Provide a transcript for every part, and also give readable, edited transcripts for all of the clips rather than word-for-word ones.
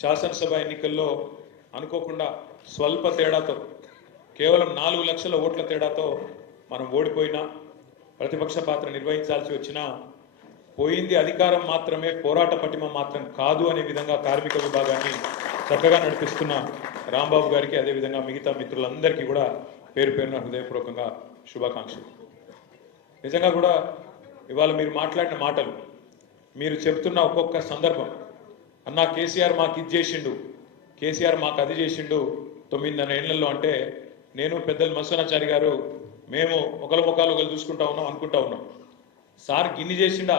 శాసనసభ ఎన్నికల్లో అనుకోకుండా స్వల్ప తేడాతో కేవలం 4 లక్షల ఓట్ల తేడాతో మనం ఓడిపోయినా ప్రతిపక్ష పాత్ర నిర్వహించాల్సి వచ్చినా పోయింది అధికారం మాత్రమే పోరాట పటిమ మాత్రం కాదు అనే విధంగా కార్మిక విభాగాన్ని చక్కగా నడిపిస్తున్న రాంబాబు గారికి అదేవిధంగా మిగతా మిత్రులందరికీ కూడా పేరు పేరున హృదయపూర్వకంగా శుభాకాంక్షలు. నిజంగా కూడా ఇవాళ మీరు మాట్లాడిన మాటలు, మీరు చెప్తున్న ఒక్కొక్క సందర్భం, అన్నా కేసీఆర్ మాకు ఇది చేసిండు, కేసీఆర్ మాకు అది చేసిండు 9.5 ఏళ్లలో అంటే నేను పెద్దలు మత్స్యనాచారి గారు మేము ఒకరి ముఖాలు ఒకరు చూసుకుంటా ఉన్నాం, అనుకుంటా ఉన్నాం. సార్ గిన్ని చేసిండా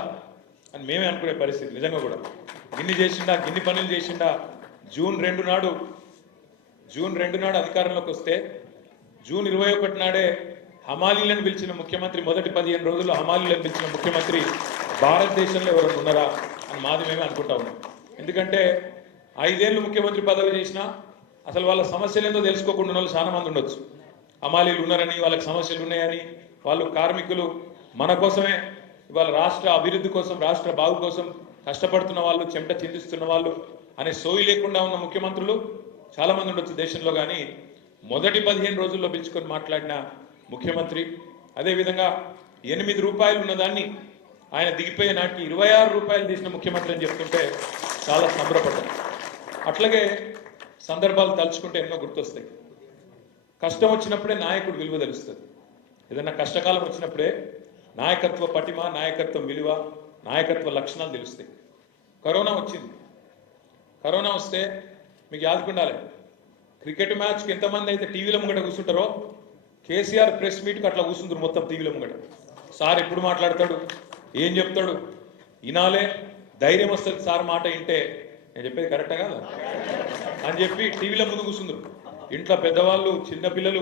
అని మేమే అనుకునే పరిస్థితి. నిజంగా కూడా గిన్ని చేసిండా, గిన్ని పనులు చేసిండా. జూన్ 2 నాడు అధికారంలోకి వస్తే జూన్ 21 నాడే హమాలీలను పిలిచిన ముఖ్యమంత్రి, మొదటి 15 రోజుల్లో హమాలీలను పిలిచిన ముఖ్యమంత్రి భారతదేశంలో ఎవరైనా ఉన్నారా అని మాది మేమే అనుకుంటా ఉన్నాం. ఎందుకంటే 5 ఏళ్ళు ముఖ్యమంత్రి పదవి చేసినా అసలు వాళ్ళ సమస్యలు ఏందో తెలుసుకోకుండా ఉన్న వాళ్ళు చాలా మంది ఉండొచ్చు. హమాలీలు ఉన్నారని, వాళ్ళకి సమస్యలు ఉన్నాయని, వాళ్ళు కార్మికులు మన కోసమే ఇవాళ రాష్ట్ర అభివృద్ధి కోసం, రాష్ట్ర బాగు కోసం కష్టపడుతున్న వాళ్ళు, చెమట చిందిస్తున్న వాళ్ళు అనే సోయి లేకుండా ఉన్న ముఖ్యమంత్రులు చాలా మంది ఉండొచ్చు దేశంలో. కానీ మొదటి 15 రోజుల్లో పిలుచుకొని మాట్లాడిన ముఖ్యమంత్రి, అదేవిధంగా 8 రూపాయలు ఉన్నదాన్ని ఆయన దిగిపోయే నాటికి 26 రూపాయలు తీసిన ముఖ్యమంత్రి అని చెప్తుంటే చాలా సంబరపడ్డారు. అట్లాగే సందర్భాలు తలుచుకుంటే ఎన్నో గుర్తొస్తాయి. కష్టం వచ్చినప్పుడే నాయకుడు విలువ తెలుస్తుంది. ఏదైనా కష్టకాలం వచ్చినప్పుడే నాయకత్వ పటిమ, నాయకత్వం విలువ, నాయకత్వ లక్షణాలు తెలుస్తాయి. కరోనా వచ్చింది. కరోనా వస్తే మీకు యాదుకుండాలి, క్రికెట్ మ్యాచ్కి ఎంతమంది అయితే టీవీల ముంగట కూర్చుంటారో కేసీఆర్ ప్రెస్ మీట్కి అట్లా కూర్చుంటారు మొత్తం టీవీల ముంగట. సార్ ఎప్పుడు మాట్లాడతాడు, ఏం చెప్తాడు వినాలే, ధైర్యం వస్తుంది సార్ మాట వింటే. నేను చెప్పేది కరెక్టా కాదా అని చెప్పి టీవీల ముందు కూర్చుందరు. ఇంట్లో పెద్దవాళ్ళు, చిన్నపిల్లలు,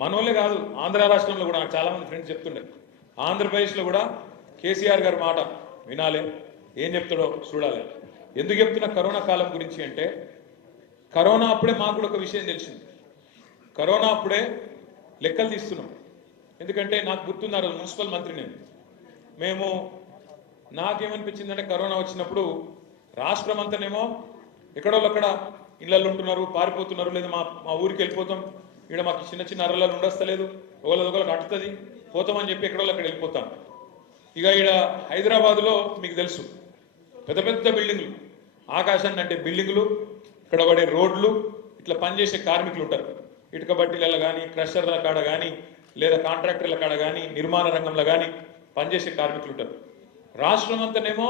మనోళ్ళే కాదు, ఆంధ్ర రాష్ట్రంలో కూడా నాకు చాలామంది ఫ్రెండ్స్ చెప్తుండే, ఆంధ్రప్రదేశ్లో కూడా కేసీఆర్ గారి మాట వినాలి, ఏం చెప్తాడో చూడాలి. ఎందుకు చెప్తున్న కరోనా కాలం గురించి అంటే, కరోనా అప్పుడే మాకు కూడా ఒక విషయం తెలిసింది. కరోనా అప్పుడే లెక్కలు తీస్తున్నాం. ఎందుకంటే నాకు గుర్తున్నారు, మున్సిపల్ మంత్రి మేము నాకేమనిపించిందంటే కరోనా వచ్చినప్పుడు రాష్ట్రం అంతానేమో ఎక్కడోళ్ళక్కడ ఇళ్ళల్లో ఉంటున్నారు, పారిపోతున్నారు, లేదా మా ఊరికి వెళ్ళిపోతాం, ఇక్కడ మాకు చిన్న చిన్న అర్రలలో ఉండస్తలేదు, ఒకళ్ళకి అట్టుతుంది పోతామని చెప్పి ఎక్కడోళ్ళు అక్కడ వెళ్ళిపోతాం. ఇక ఇక్కడ హైదరాబాదులో మీకు తెలుసు పెద్ద పెద్ద బిల్డింగ్లు, ఆకాశాన్ని అంటే బిల్డింగులు, ఇక్కడ పడే రోడ్లు, ఇట్లా పనిచేసే కార్మికులు ఉంటారు. ఇటుక బట్టీలలో కానీ, క్రషర్ల కాడ కానీ, లేదా కాంట్రాక్టర్ల కాడ కానీ, నిర్మాణ రంగంలో కానీ పనిచేసే కార్మికులు ఉంటారు. రాష్ట్రం అంతానేమో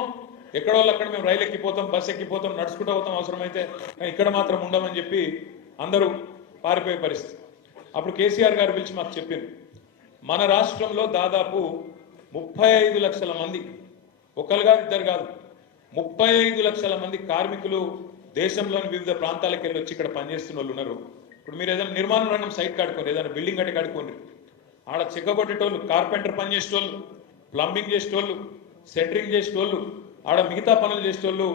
ఎక్కడోళ్ళు అక్కడ మేము రైలు ఎక్కిపోతాం, బస్సు ఎక్కిపోతాం, నడుచుకుంటూ పోతాం అవసరమైతే, ఇక్కడ మాత్రం ఉండమని చెప్పి అందరూ పారిపోయే పరిస్థితి. అప్పుడు కేసీఆర్ గారు పిలిచి మాకు చెప్పింది, మన రాష్ట్రంలో దాదాపు 35 లక్షల మంది, ఒకరుగా ఇద్దరు కాదు, 35 లక్షల మంది కార్మికులు దేశంలోని వివిధ ప్రాంతాలకు వెళ్ళి వచ్చి ఇక్కడ పనిచేస్తున్న వాళ్ళు ఉన్నారు. ఇప్పుడు మీరు ఏదైనా నిర్మాణ రంగం సైట్ కాడుకోండి, ఏదైనా బిల్డింగ్ కట్టి కాడుకోండి, ఆడ చెక్క కొట్టేటోళ్ళు, కార్పెంటర్ పని చేసేటోళ్ళు, ప్లంబింగ్ చేసేటోళ్ళు, సెంటరింగ్ చేసేటోళ్ళు, ఆడ మిగతా పనులు చేసేటోళ్ళు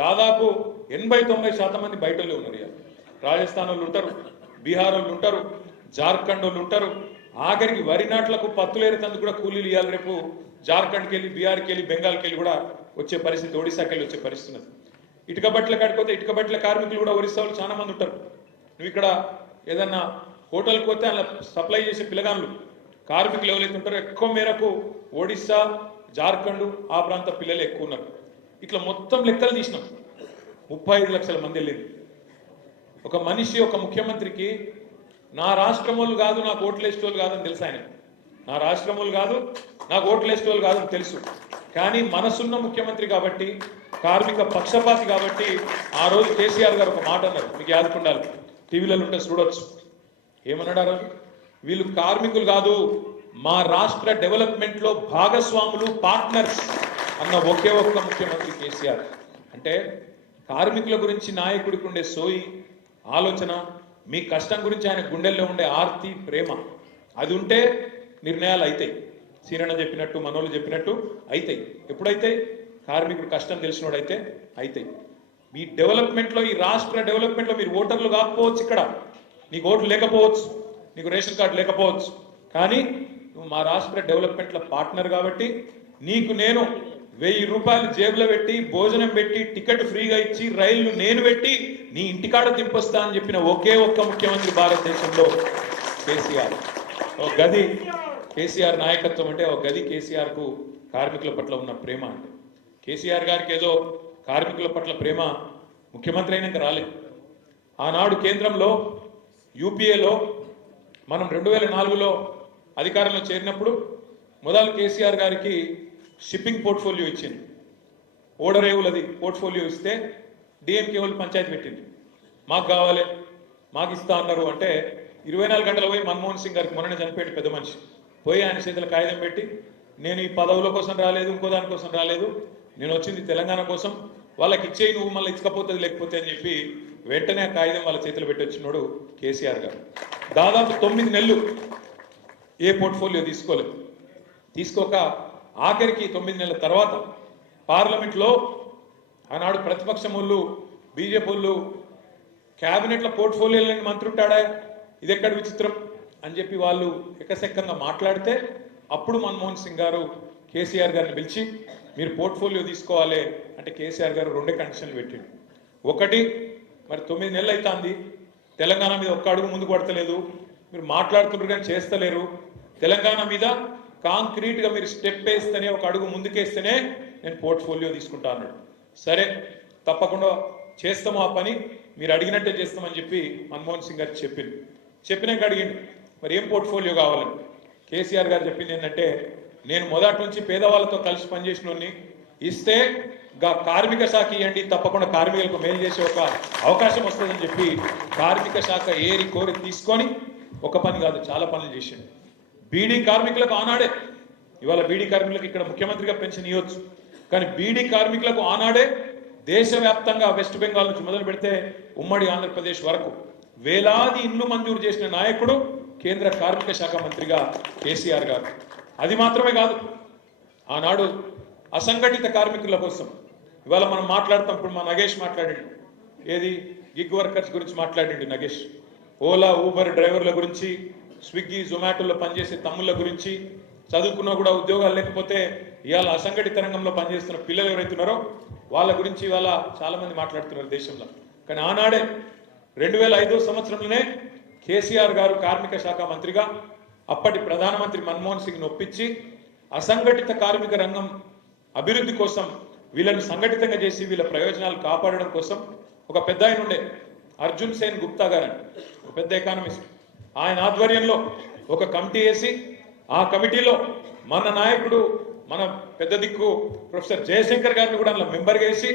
దాదాపు 80-90% మంది బయట ఉన్నారు. రాజస్థాన్ వాళ్ళు ఉంటారు, బీహార్ వాళ్ళు ఉంటారు, జార్ఖండ్ వాళ్ళు ఉంటారు. ఆఖరికి వరి నాట్లకు పత్తులేరుతందుకు కూడా కూలీలు ఇవ్వాలి. రేపు జార్ఖండ్కి వెళ్ళి, బీహార్కి వెళ్ళి, బెంగాల్కి వెళ్ళి కూడా వచ్చే పరిస్థితి, ఒడిశాకి వెళ్ళి వచ్చే పరిస్థితి ఉన్నది. ఇటుక బట్టల కాడిపోతే ఇటుక బట్టల కార్మికులు కూడా ఒరిస్సా వాళ్ళు చాలా మంది ఉంటారు. నువ్వు ఇక్కడ ఏదన్నా హోటల్కి పోతే అలా సప్లై చేసే పిల్లగాళ్ళు కార్మికులు ఎవరైతే ఉంటారో ఎక్కువ మేరకు ఒడిస్సా, జార్ఖండ్ ఆ ప్రాంత పిల్లలు ఎక్కువ ఉన్నారు. ఇట్లా మొత్తం లెక్కలు తీసినాం, 35 లక్షల మంది వెళ్ళింది. ఒక మనిషి, ఒక ముఖ్యమంత్రికి నా రాష్ట్రం వాళ్ళు కాదు, నాకు ఓట్లు వేసేటోళ్ళు కాదని తెలుసు. ఆయన నా రాష్ట్రం వాళ్ళు కాదు, నాకు ఓట్లు వేసేటోళ్ళు కాదని తెలుసు. కానీ మనసున్న ముఖ్యమంత్రి కాబట్టి, కార్మిక పక్షపాతి కాబట్టి ఆ రోజు కేసీఆర్ గారు ఒక మాట అన్నారు, మీకు యాదుకుండాలి, టీవీలలో ఉంటే చూడొచ్చు. ఏమన్నాడు ఆ రోజు? వీళ్ళు కార్మికులు కాదు, మా రాష్ట్ర డెవలప్మెంట్లో భాగస్వాములు, పార్ట్నర్స్ అన్న ఒకే ఒక్క ముఖ్యమంత్రి కేసీఆర్. అంటే కార్మికుల గురించి నాయకుడికి ఉండే సోయి, ఆలోచన, మీ కష్టం గురించి ఆయన గుండెల్లో ఉండే ఆర్తి, ప్రేమ, అది ఉంటే నిర్ణయాలు అవుతాయి. సీరణ చెప్పినట్టు, మనోళ్ళు చెప్పినట్టు అవుతాయి. ఎప్పుడైతే కార్మికుడు కష్టం తెలిసినోడైతే అవుతాయి. మీ డెవలప్మెంట్లో, ఈ రాష్ట్ర డెవలప్మెంట్లో మీరు ఓటర్లు కాకపోవచ్చు, ఇక్కడ నీకు ఓట్లు లేకపోవచ్చు, నీకు రేషన్ కార్డు లేకపోవచ్చు, కానీ నువ్వు మా రాష్ట్ర డెవలప్మెంట్లో పార్ట్నర్ కాబట్టి నీకు నేను 1000 రూపాయలు జేబులో పెట్టి భోజనం పెట్టి టికెట్ ఫ్రీగా ఇచ్చి రైళ్లు నేను పెట్టి నీ ఇంటికాడ దింపొస్తా అని చెప్పిన ఒకే ఒక్క ముఖ్యమంత్రి భారతదేశంలో కేసీఆర్. ఒక గది కేసీఆర్ నాయకత్వం అంటే ఒక గది కేసీఆర్ కు కార్మికుల పట్ల ఉన్న ప్రేమ. అంటే కేసీఆర్ గారికి ఏదో కార్మికుల పట్ల ప్రేమ ముఖ్యమంత్రి అయినాక రాలేదు. ఆనాడు కేంద్రంలో యూపీఏలో మనం 2004లో అధికారంలో చేరినప్పుడు మొదలు కేసీఆర్ గారికి షిప్పింగ్ పోర్ట్ఫోలియో ఇచ్చింది. ఓడరేవులది పోర్ట్ఫోలియో ఇస్తే డిఎంకే వాళ్ళు పంచాయతీ పెట్టింది, మాకు కావాలి మాకు ఇస్తా అన్నారు. అంటే 24 గంటలు పోయి మన్మోహన్ సింగ్ గారికి మొన్ననే చనిపోయాడు పెద్ద మనిషి, పోయి ఆయన చేతుల కాగితం పెట్టి నేను ఈ పదవుల కోసం రాలేదు, ఇంకో దానికోసం రాలేదు, నేను వచ్చింది తెలంగాణ కోసం, వాళ్ళకి ఇచ్చేయి నువ్వు మళ్ళీ ఇచ్చకపోతుంది లేకపోతే అని చెప్పి వెంటనే ఆ కాగితం వాళ్ళ చేతులు పెట్టి వచ్చినాడు కేసీఆర్ గారు. దాదాపు 9 నెలలు ఏ పోర్ట్ఫోలియో తీసుకోలేదు. తీసుకోక ఆఖరికి 9 నెలల తర్వాత పార్లమెంట్లో ఆనాడు ప్రతిపక్షం వాళ్ళు బీజేపీ వాళ్ళు క్యాబినెట్ల పోర్ట్ఫోలియోలని మంత్రి ఉంటాడా, ఇది ఎక్కడ విచిత్రం అని చెప్పి వాళ్ళు ఎకసెక్కంగా మాట్లాడితే అప్పుడు మన్మోహన్ సింగ్ గారు కేసీఆర్ గారిని పిలిచి మీరు పోర్ట్ఫోలియో తీసుకోవాలి అంటే కేసీఆర్ గారు 2 కండిషన్లు పెట్టిండు. ఒకటి, మరి 9 నెలలు అవుతుంది తెలంగాణ మీద ఒక్క అడుగు ముందుకు పడతలేదు, మీరు మాట్లాడుతున్నారు కానీ చేస్తలేరు, తెలంగాణ మీద కాంక్రీట్గా మీరు స్టెప్ వేస్తేనే ఒక అడుగు ముందుకేస్తేనే నేను పోర్ట్ఫోలియో తీసుకుంటా అన్నాడు. సరే తప్పకుండా చేస్తాము ఆ పని, మీరు అడిగినట్టే చేస్తామని చెప్పి మన్మోహన్ సింగ్ గారు చెప్పినాక అడిగిండు మరి ఏం పోర్ట్ఫోలియో కావాలని. కేసీఆర్ గారు చెప్పింది ఏంటంటే నేను మొదటి నుంచి పేదవాళ్ళతో కలిసి పనిచేసినోని, ఇస్తే కార్మిక శాఖ ఇవ్వండి, తప్పకుండా కార్మికులకు మేలు చేసే ఒక అవకాశం వస్తుందని చెప్పి కార్మిక శాఖ ఏరి కోరి తీసుకొని ఒక పని కాదు చాలా పనులు చేసిండు. బీడీ కార్మికులకు ఆనాడే, ఇవాళ బీడీ కార్మికులకు ఇక్కడ ముఖ్యమంత్రిగా పెన్షన్ ఇవ్వచ్చు, కానీ బీడీ కార్మికులకు ఆనాడే దేశవ్యాప్తంగా వెస్ట్ బెంగాల్ నుంచి మొదలు పెడితే ఉమ్మడి ఆంధ్రప్రదేశ్ వరకు వేలాది ఇండ్లు మంజూరు చేసిన నాయకుడు కేంద్ర కార్మిక శాఖ మంత్రిగా కేసీఆర్ గారు. అది మాత్రమే కాదు, ఆనాడు అసంఘటిత కార్మికుల కోసం ఇవాళ మనం మాట్లాడతాం. ఇప్పుడు మా నగేష్ మాట్లాడిండు, ఏది గిగ్ వర్కర్స్ గురించి మాట్లాడిండు నగేష్, ఓలా ఊబర్ డ్రైవర్ల గురించి, స్విగ్గీ జొమాటోలో పనిచేసే తమ్ముళ్ళ గురించి, చదువుకున్నా కూడా ఉద్యోగాలు లేకపోతే ఇవాళ అసంఘటిత రంగంలో పనిచేస్తున్న పిల్లలు ఎవరైతున్నారో వాళ్ళ గురించి ఇవాళ చాలా మంది మాట్లాడుతున్నారు దేశంలో. కానీ ఆనాడే 2005 సంవత్సరంలోనే కేసీఆర్ గారు కార్మిక శాఖ మంత్రిగా అప్పటి ప్రధానమంత్రి మన్మోహన్ సింగ్ ఒప్పించి అసంఘటిత కార్మిక రంగం అభివృద్ధి కోసం వీళ్ళని సంఘటితంగా చేసి వీళ్ళ ప్రయోజనాలు కాపాడడం కోసం ఒక పెద్ద ఆయన ఉండే అర్జున్ సేన్ గుప్తా గారు, ఒక పెద్ద ఎకానమిస్ట్, ఆయన ఆధ్వర్యంలో ఒక కమిటీ వేసి ఆ కమిటీలో మన నాయకుడు మన పెద్ద దిక్కు ప్రొఫెసర్ జయశంకర్ గారిని కూడా అందులో మెంబర్గా వేసి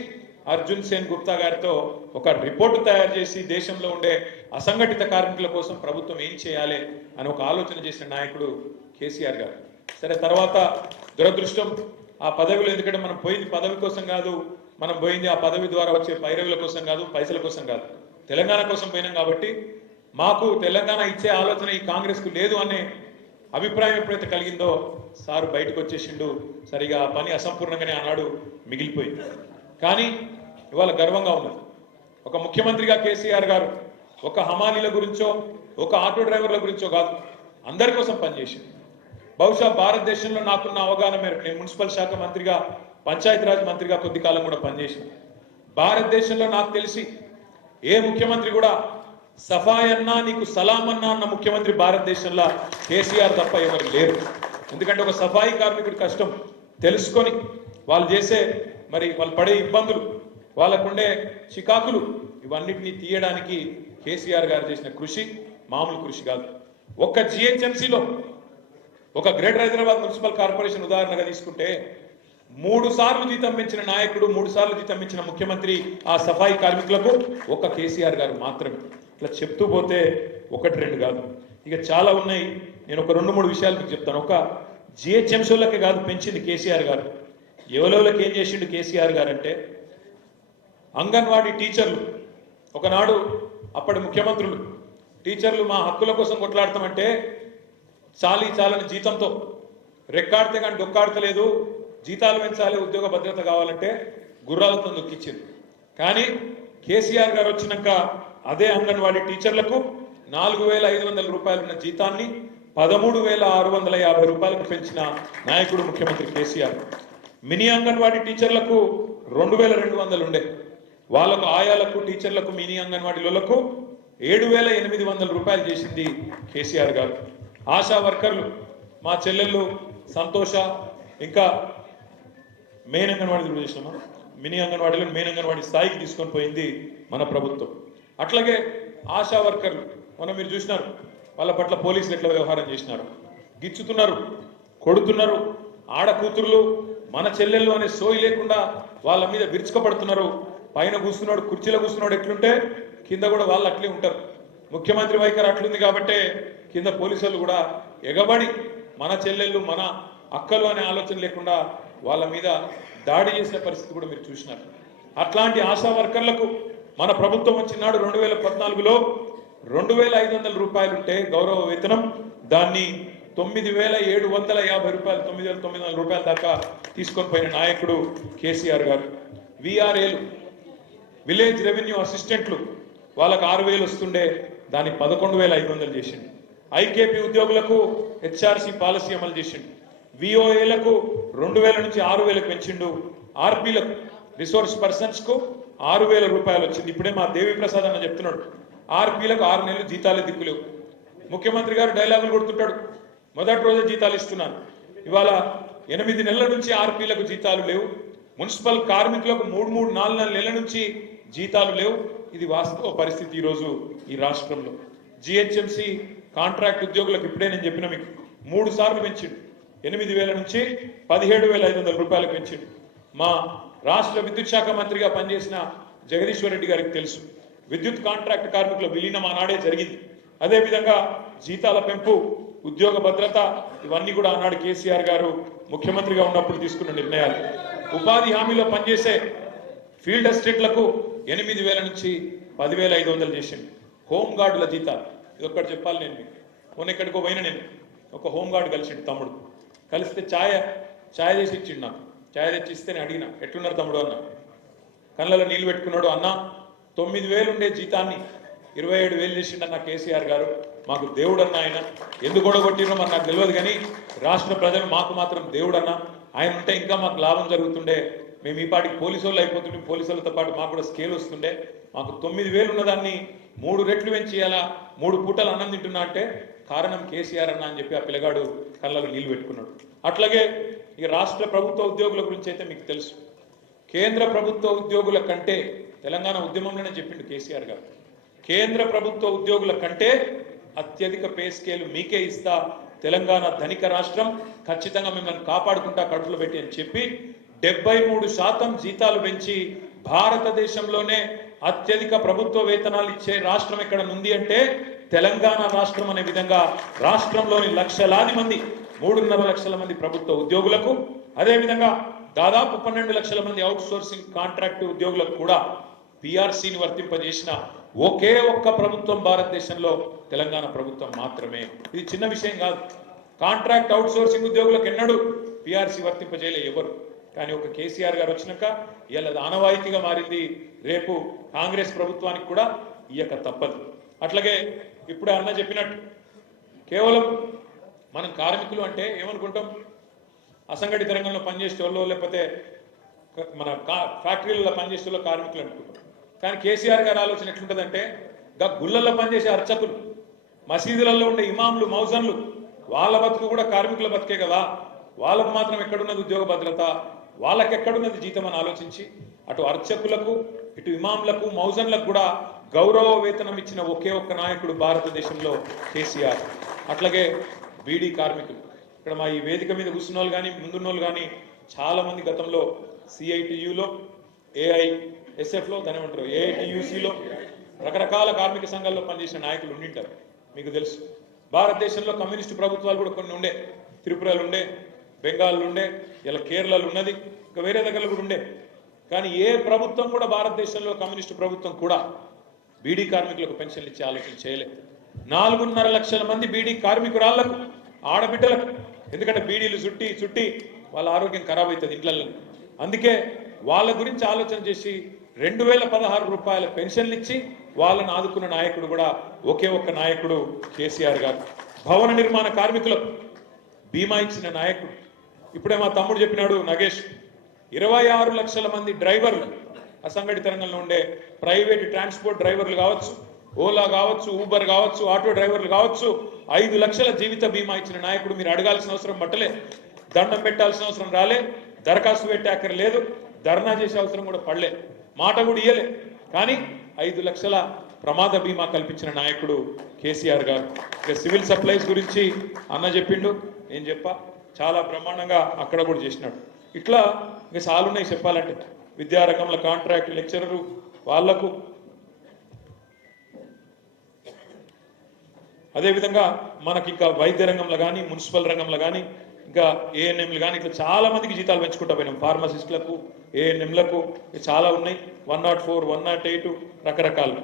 అర్జున్ సేన్ గుప్తా గారితో ఒక రిపోర్టు తయారు చేసి దేశంలో ఉండే అసంఘటిత కార్మికుల కోసం ప్రభుత్వం ఏం చేయాలి అని ఒక ఆలోచన చేసిన నాయకుడు కేసీఆర్ గారు. సరే తర్వాత దురదృష్టం ఆ పదవిలో, ఎందుకంటే మనం పోయింది పదవి కోసం కాదు, మనం పోయింది ఆ పదవి ద్వారా వచ్చే పైరవుల కోసం కాదు, పైసల కోసం కాదు, తెలంగాణ కోసం పోయినాం. కాబట్టి మాకు తెలంగాణ ఇచ్చే ఆలోచన ఈ కాంగ్రెస్కు లేదు అనే అభిప్రాయం ఎప్పుడైతే కలిగిందో సారు బయటకు వచ్చేసిండు. సరిగా ఆ పని అసంపూర్ణంగానే ఆనాడు మిగిలిపోయింది. కానీ ఇవాళ గర్వంగా ఉన్నది, ఒక ముఖ్యమంత్రిగా కేసీఆర్ గారు ఒక హమాలీల గురించో ఒక ఆటో డ్రైవర్ల గురించో కాదు, అందరి కోసం పనిచేసింది. బహుశా భారతదేశంలో నాకున్న అవగాహన మేరకు, నేను మున్సిపల్ శాఖ మంత్రిగా పంచాయతీరాజ్ మంత్రిగా కొద్ది కాలం కూడా పనిచేసిన, భారతదేశంలో నాకు తెలిసి ఏ ముఖ్యమంత్రి కూడా సఫాయి అన్నా నీకు సలాం అన్నా అన్న ముఖ్యమంత్రి భారతదేశంలో కేసీఆర్ తప్ప ఎవరు లేరు. ఎందుకంటే ఒక సఫాయి కార్మికుడి కష్టం తెలుసుకొని వాళ్ళు చేసే మరి వాళ్ళు పడే ఇబ్బందులు, వాళ్ళకుండే చికాకులు, ఇవన్నిటినీ తీయడానికి కేసీఆర్ గారు చేసిన కృషి మామూలు కృషి కాదు. ఒక్క జిహెచ్ఎంసీలో ఒక గ్రేటర్ హైదరాబాద్ మున్సిపల్ కార్పొరేషన్ ఉదాహరణగా తీసుకుంటే 3 సార్లు జీతం పెంచిన నాయకుడు, 3 సార్లు జీతం పెంచిన ముఖ్యమంత్రి ఆ సఫాయి కార్మికులకు ఒక కేసీఆర్ గారు మాత్రమే. ఇట్లా చెప్తూ పోతే 1-2 కాదు, ఇక చాలా ఉన్నాయి. నేను ఒక 2-3 విషయాలు మీకు చెప్తాను. ఒక జిహెచ్ఎంసీలకే కాదు పెంచింది కేసీఆర్ గారు, ఎవరెవరికి ఏం చేసిండు కేసీఆర్ గారు అంటే, అంగన్వాడీ టీచర్లు ఒకనాడు అప్పటి ముఖ్యమంత్రులు టీచర్లు మా హక్కుల కోసం కొట్లాడతామంటే చాలని జీతంతో రెక్కాడితే కానీ డొక్కాడతలేదు, జీతాలు పెంచాలి, ఉద్యోగ భద్రత కావాలంటే గుర్రాలతో నొక్కిచ్చింది. కానీ కేసీఆర్ గారు వచ్చినాక అదే అంగన్వాడీ టీచర్లకు 4,500 రూపాయలు ఉన్న జీతాన్ని 13,650 రూపాయలకు పెంచిన నాయకుడు ముఖ్యమంత్రి కేసీఆర్. మినీ అంగన్వాడీ టీచర్లకు 2200 ఉండే, వాళ్ళకు ఆయాలకు టీచర్లకు మినీ అంగన్వాడీలకు 7800 రూపాయలు చేసింది కేసీఆర్ గారు. ఆశా వర్కర్లు మా చెల్లెళ్ళు సంతోష, ఇంకా మెయిన్ అంగన్వాడీ చేసినామా, మినీ అంగన్వాడీలో మెయిన్ అంగన్వాడీ స్థాయికి తీసుకొని పోయింది మన ప్రభుత్వం. అట్లాగే ఆశా వర్కర్లు మనం మీరు చూసినారు, వాళ్ళ పట్ల పోలీసులు ఎట్లా వ్యవహారం చేసినారు, గిచ్చుతున్నారు, కొడుతున్నారు, ఆడ కూతుర్లు మన చెల్లెళ్ళు అనే సోయి లేకుండా వాళ్ళ మీద విరుచుకపడుతున్నారు. పైన కూర్చున్నాడు, కుర్చీలో కూర్చున్నాడు ఎట్లుంటే కింద కూడా వాళ్ళు అట్లే ఉంటారు. ముఖ్యమంత్రి వైఖరి అట్లుంది కాబట్టే కింద పోలీసులు కూడా ఎగబడి మన చెల్లెళ్ళు మన అక్కలు అనే ఆలోచన లేకుండా వాళ్ళ మీద దాడి చేసిన పరిస్థితి కూడా మీరు చూసినారు. అట్లాంటి ఆశా వర్కర్లకు మన ప్రభుత్వం వచ్చినాడు 2014లో 2500 రూపాయలు ఉంటే గౌరవ వేతనం, దాన్ని 9750 రూపాయలు, 9900 రూపాయల దాకా తీసుకొని పోయిన నాయకుడు కేసీఆర్ గారు. విఆర్ఏలు, విలేజ్ రెవెన్యూ అసిస్టెంట్లు, వాళ్ళకు 6000 వస్తుండే, దాన్ని 11500 చేసిండు. ఐకేపీ ఉద్యోగులకు హెచ్ఆర్సీ పాలసీ అమలు చేసిండు. విఓఏలకు 2000 నుంచి 6000 పెంచిండు. ఆర్పీలకు, రిసోర్స్ పర్సన్స్ కు 6000 రూపాయలు వచ్చింది. ఇప్పుడే మా దేవి ప్రసాద్ అన్న చెప్తున్నాడు, ఆర్పీలకు 6 నెలలు జీతాలే దిక్కులేవు. ముఖ్యమంత్రి గారు డైలాగులు కొడుతుంటాడు, మొదటి రోజే జీతాలు ఇస్తున్నాను. ఇవాళ 8 నెలల నుంచి ఆర్పీలకు జీతాలు లేవు. మున్సిపల్ కార్మికులకు 3-4 నెలల నుంచి జీతాలు లేవు. ఇది వాస్తవ పరిస్థితి ఈరోజు ఈ రాష్ట్రంలో. జిహెచ్ఎంసీ కాంట్రాక్ట్ ఉద్యోగులకు ఇప్పుడే నేను చెప్పిన మీకు 3 సార్లు పెంచిండు. 8000 నుంచి 17500 రూపాయలకు పెంచిండు. మా రాష్ట్ర విద్యుత్ శాఖ మంత్రిగా పనిచేసిన జగదీశ్వర్ రెడ్డి గారికి తెలుసు, విద్యుత్ కాంట్రాక్ట్ కార్మికుల విలీనం ఆనాడే జరిగింది. అదేవిధంగా జీతాల పెంపు, ఉద్యోగ భద్రత, ఇవన్నీ కూడా ఆనాడు కేసీఆర్ గారు ముఖ్యమంత్రిగా ఉన్నప్పుడు తీసుకున్న నిర్ణయాలు. ఉపాధి హామీలో పనిచేసే ఫీల్డ్ అసిస్టెంట్లకు 8000 నుంచి 10500 చేసింది. హోంగార్డుల జీతాలు, ఇది ఒక్కటి చెప్పాలి నేను మీకు. మొన్న ఎక్కడికో పోయినా నేను, ఒక హోంగార్డు కలిసిండు తమ్ముడు, కలిస్తే ఛాయ్ చేసి ఇచ్చిండు. నాకు ఛాయ్ తెచ్చి ఇస్తే నేను అడిగిన, ఎట్లున్నారు తమ్ముడు అన్న, కళ్ళలో నీళ్ళు పెట్టుకున్నాడు. అన్న 9000 ఉండే జీతాన్ని 27,000 చేసిండన్న కేసీఆర్ గారు, మాకు దేవుడు అన్న ఆయన. ఎందుకు ఓడగొట్టినో మరి నాకు తెలియదు, కానీ రాష్ట్ర ప్రజలు మాకు మాత్రం దేవుడు అన్న. ఆయన ఉంటే ఇంకా మాకు లాభం జరుగుతుండే, మేము ఈ పాటికి పోలీసు వాళ్ళు అయిపోతుండే, పోలీసు వాళ్ళతో పాటు మాకు కూడా స్కేల్ వస్తుండే. మాకు 9000 ఉన్నదాన్ని 3 రెట్లు పెంచేయాలా, 3 పూటలు అన్నం తింటున్నా అంటే కారణం కేసీఆర్ అన్న అని చెప్పి ఆ పిల్లగాడు కళ్ళలో నీళ్లు పెట్టుకున్నాడు. అట్లాగే ఈ రాష్ట్ర ప్రభుత్వ ఉద్యోగుల గురించి అయితే మీకు తెలుసు, కేంద్ర ప్రభుత్వ ఉద్యోగుల కంటే, తెలంగాణ ఉద్యమంలోనే చెప్పిండు కేసీఆర్ గారు, కేంద్ర ప్రభుత్వ ఉద్యోగుల కంటే అత్యధిక పే స్కేలు మీకే ఇస్తా, తెలంగాణ ధనిక రాష్ట్రం, ఖచ్చితంగా మిమ్మల్ని కాపాడుకుంటా కడుపులో పెట్టి అని చెప్పి 73% జీతాలు పెంచి భారతదేశంలోనే అత్యధిక ప్రభుత్వ వేతనాలు ఇచ్చే రాష్ట్రం ఎక్కడ ఉంది అంటే తెలంగాణ రాష్ట్రం అనే విధంగా రాష్ట్రంలోని లక్షలాది మంది, 3.5 లక్షల మంది ప్రభుత్వ ఉద్యోగులకు, అదేవిధంగా దాదాపు 12 లక్షల మంది అవుట్ సోర్సింగ్ కాంట్రాక్ట్ ఉద్యోగులకు కూడా పిఆర్సీని వర్తింపజేసిన ఒకే ఒక్క ప్రభుత్వం భారతదేశంలో తెలంగాణ ప్రభుత్వం మాత్రమే. ఇది చిన్న విషయం కాదు. కాంట్రాక్ట్ అవుట్ సోర్సింగ్ ఉద్యోగులకు ఎన్నడూ పిఆర్సీ వర్తింపజేయలే ఎవరు. కానీ ఒక కేసీఆర్ గారు వచ్చినాక ఇలా ఆనవాయితీగా మారింది. రేపు కాంగ్రెస్ ప్రభుత్వానికి కూడా ఇయ్యక తప్పదు. అట్లాగే ఇప్పుడే అన్న చెప్పినట్టు, కేవలం మనం కార్మికులు అంటే ఏమనుకుంటాం, అసంఘటిత రంగంలో పనిచేసే వాళ్ళు, లేకపోతే మన ఫ్యాక్టరీలలో పనిచేసే వాళ్ళు కార్మికులు అనుకుంటాం. కానీ కేసీఆర్ గారి ఆలోచన ఎట్లుంటుందంటే, గుళ్ళల్లో పనిచేసే అర్చకులు, మసీదులలో ఉండే ఇమాంలు, మౌజన్లు, వాళ్ళ బతుకు కూడా కార్మికుల బతికే కదా, వాళ్ళకు మాత్రం ఎక్కడున్నది ఉద్యోగ భద్రత, వాళ్ళకి ఎక్కడున్నది జీతం అని ఆలోచించి అటు అర్చకులకు, ఇటు ఇమాంలకు, మౌజన్లకు కూడా గౌరవ వేతనం ఇచ్చిన ఒకే ఒక్క నాయకుడు భారతదేశంలో కేసీఆర్. అట్లాగే బీడీ కార్మికులు, ఇక్కడ మా ఈ వేదిక మీద కూర్చున్న వాళ్ళు కానీ ముందున్న వాళ్ళు కానీ చాలా మంది గతంలో సిఐటియులో, ఏఐఎస్ఎఫ్లో, దాని ఏమంటారు ఏఐటియుసిలో, రకరకాల కార్మిక సంఘాల్లో పనిచేసిన నాయకులు ఉండింటారు. మీకు తెలుసు, భారతదేశంలో కమ్యూనిస్టు ప్రభుత్వాలు కూడా కొన్ని ఉండే, త్రిపురలు ఉండే, బెంగాల్లో ఉండే, ఇలా కేరళలో ఉన్నది, ఇంకా వేరే దగ్గరలో కూడా ఉండే. కానీ ఏ ప్రభుత్వం కూడా భారతదేశంలో కమ్యూనిస్టు ప్రభుత్వం కూడా బీడీ కార్మికులకు పెన్షన్లు ఇచ్చే ఆలోచన చేయలేదు. 4.5 లక్షల మంది బీడీ కార్మికురాళ్లకు, ఆడబిడ్డలకు, ఎందుకంటే బీడీలు చుట్టి వాళ్ళ ఆరోగ్యం ఖరాబ్ అవుతుంది ఇండ్లలో. అందుకే వాళ్ళ గురించి ఆలోచన చేసి 2016 రూపాయల పెన్షన్లు ఇచ్చి వాళ్ళని ఆదుకున్న నాయకుడు కూడా ఒకే ఒక్క నాయకుడు కేసీఆర్ గారు. భవన నిర్మాణ కార్మికులకు బీమా ఇచ్చిన నాయకుడు. ఇప్పుడే మా తమ్ముడు చెప్పినాడు నగేష్, 26 లక్షల మంది డ్రైవర్లు, అసంఘటిత రంగంలో ఉండే ప్రైవేట్ ట్రాన్స్పోర్ట్ డ్రైవర్లు కావచ్చు, ఓలా కావచ్చు, ఊబర్ కావచ్చు, ఆటో డ్రైవర్లు కావచ్చు, 5 లక్షల జీవిత బీమా ఇచ్చిన నాయకుడు. మీరు అడగాల్సిన అవసరం పట్టలే, దండం పెట్టాల్సిన అవసరం రాలే, దరఖాస్తు పెట్టే అక్కర లేదు, ధర్నా చేసే అవసరం కూడా పడలే, మాట కూడా ఇయ్యలే. కానీ 5 లక్షల ప్రమాద బీమా కల్పించిన నాయకుడు కేసీఆర్ గారు. ఇక సివిల్ సప్లైస్ గురించి అన్న చెప్పిండు, నేను చెప్పా, చాలా బ్రహ్మాండంగా అక్కడ కూడా చేసినాడు. ఇట్లా ఇంకా చాలున్నాయి చెప్పాలంటే. విద్యారంగంలో కాంట్రాక్ట్ లెక్చరరు వాళ్లకు, అదేవిధంగా మనకి ఇంకా వైద్య రంగంలో కానీ, మున్సిపల్ రంగంలో కానీ, ఇంకా ఏఎన్ఎంలు కానీ, ఇట్లా చాలా మందికి జీతాలు పెంచుకుంటా పోయినాం. ఫార్మసిస్టులకు, ఏఎన్ఎంలకు చాలా ఉన్నాయి. 104, 108 రకరకాలు.